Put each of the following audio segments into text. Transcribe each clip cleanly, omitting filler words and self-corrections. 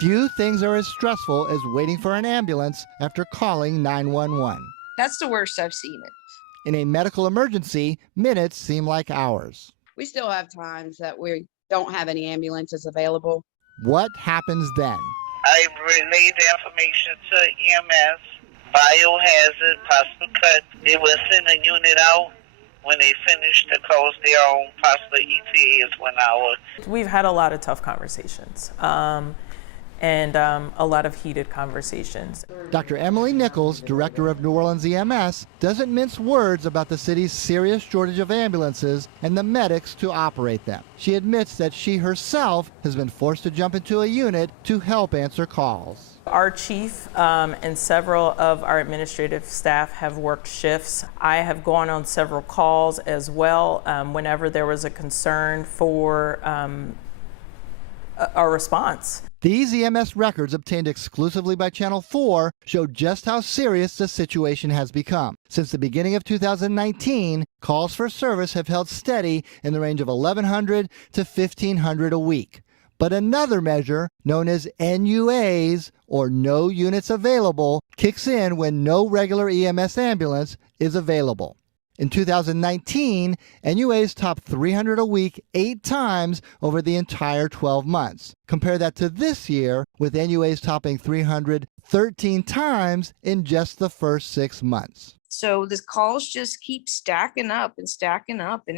Few things are as stressful as waiting for an ambulance after calling 911. That's the worst I've seen it. In a medical emergency, minutes seem like hours. We still have times that we don't have any ambulances available. What happens then? I relayed the information to EMS, biohazard, possible cut. They will send a unit out. When they finish the calls, their own possible ETA is 1 hour. We've had a lot of tough conversations and a lot of heated conversations. Dr. Emily Nichols, director of New Orleans EMS, doesn't mince words about the city's serious shortage of ambulances and the medics to operate them. She admits that she herself has been forced to jump into a unit to help answer calls. Our chief and several of our administrative staff have worked shifts. I have gone on several calls as well whenever there was a concern for a response. These EMS records obtained exclusively by Channel 4 show just how serious the situation has become. Since the beginning of 2019, calls for service have held steady in the range of 1,100 to 1,500 a week. But another measure, known as NUAs, or No Units Available, kicks in when no regular EMS ambulance is available. In 2019, NUAs topped 300 a week 8 times over the entire 12 months. Compare that to this year, with NUAs topping 300 13 times in just the first 6 months. So the calls just keep stacking up, and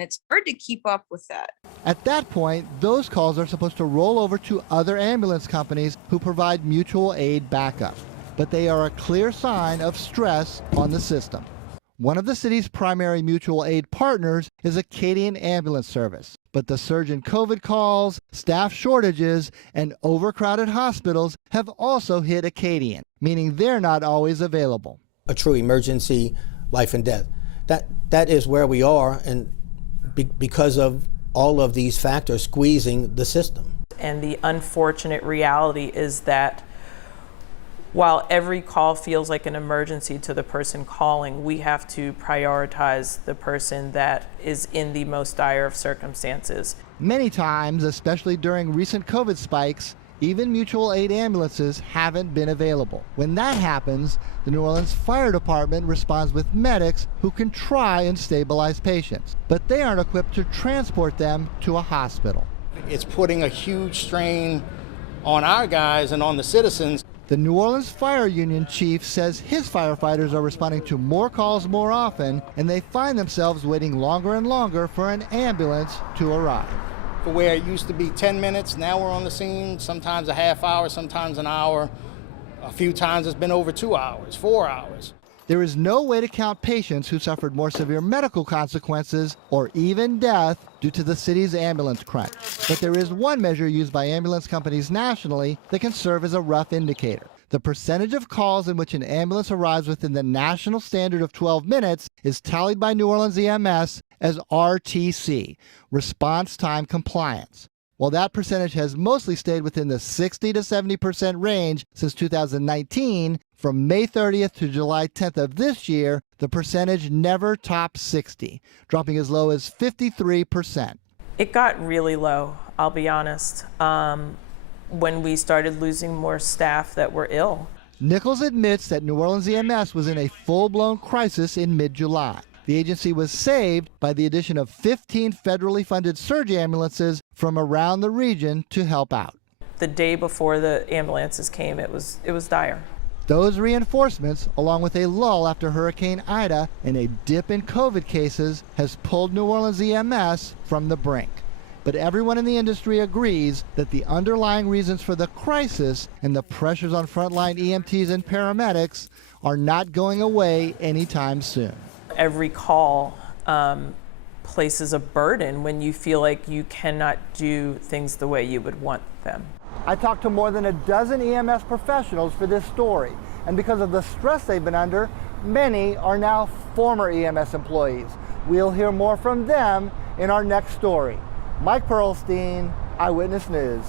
it's hard to keep up with that. At that point, those calls are supposed to roll over to other ambulance companies who provide mutual aid backup. But they are a clear sign of stress on the system. One of the city's primary mutual aid partners is Acadian Ambulance Service. But the surge in COVID calls, staff shortages, and overcrowded hospitals have also hit Acadian, meaning they're not always available. A true emergency, life and death. That is where we are, and because of all of these factors squeezing the system. And the unfortunate reality is that while every call feels like an emergency to the person calling, we have to prioritize the person that is in the most dire of circumstances. Many times, especially during recent COVID spikes, even mutual aid ambulances haven't been available. When that happens, the New Orleans Fire Department responds with medics who can try and stabilize patients, but they aren't equipped to transport them to a hospital. It's putting a huge strain on our guys and on the citizens. The New Orleans Fire Union chief says his firefighters are responding to more calls more often, and they find themselves waiting longer and longer for an ambulance to arrive. For where it used to be 10 minutes, now we're on the scene, sometimes a half hour, sometimes an hour. A few times it's been over 2 hours, 4 hours. There is no way to count patients who suffered more severe medical consequences or even death due to the city's ambulance crunch. But there is one measure used by ambulance companies nationally that can serve as a rough indicator. The percentage of calls in which an ambulance arrives within the national standard of 12 minutes is tallied by New Orleans EMS as RTC, response time compliance. While that percentage has mostly stayed within the 60 to 70% range since 2019, from May 30th to July 10th of this year, the percentage never topped 60, dropping as low as 53%. It got really low, I'll be honest, when we started losing more staff that were ill. Nichols admits that New Orleans EMS was in a full-blown crisis in mid-July. The agency was saved by the addition of 15 federally funded surge ambulances from around the region to help out. The day before the ambulances came, it was dire. Those reinforcements, along with a lull after Hurricane Ida and a dip in COVID cases, has pulled New Orleans EMS from the brink. But everyone in the industry agrees that the underlying reasons for the crisis and the pressures on frontline EMTs and paramedics are not going away anytime soon. Every call places a burden when you feel like you cannot do things the way you would want them. I talked to more than a dozen EMS professionals for this story, and because of the stress they've been under, many are now former EMS employees. We'll hear more from them in our next story. Mike Pearlstein, Eyewitness News.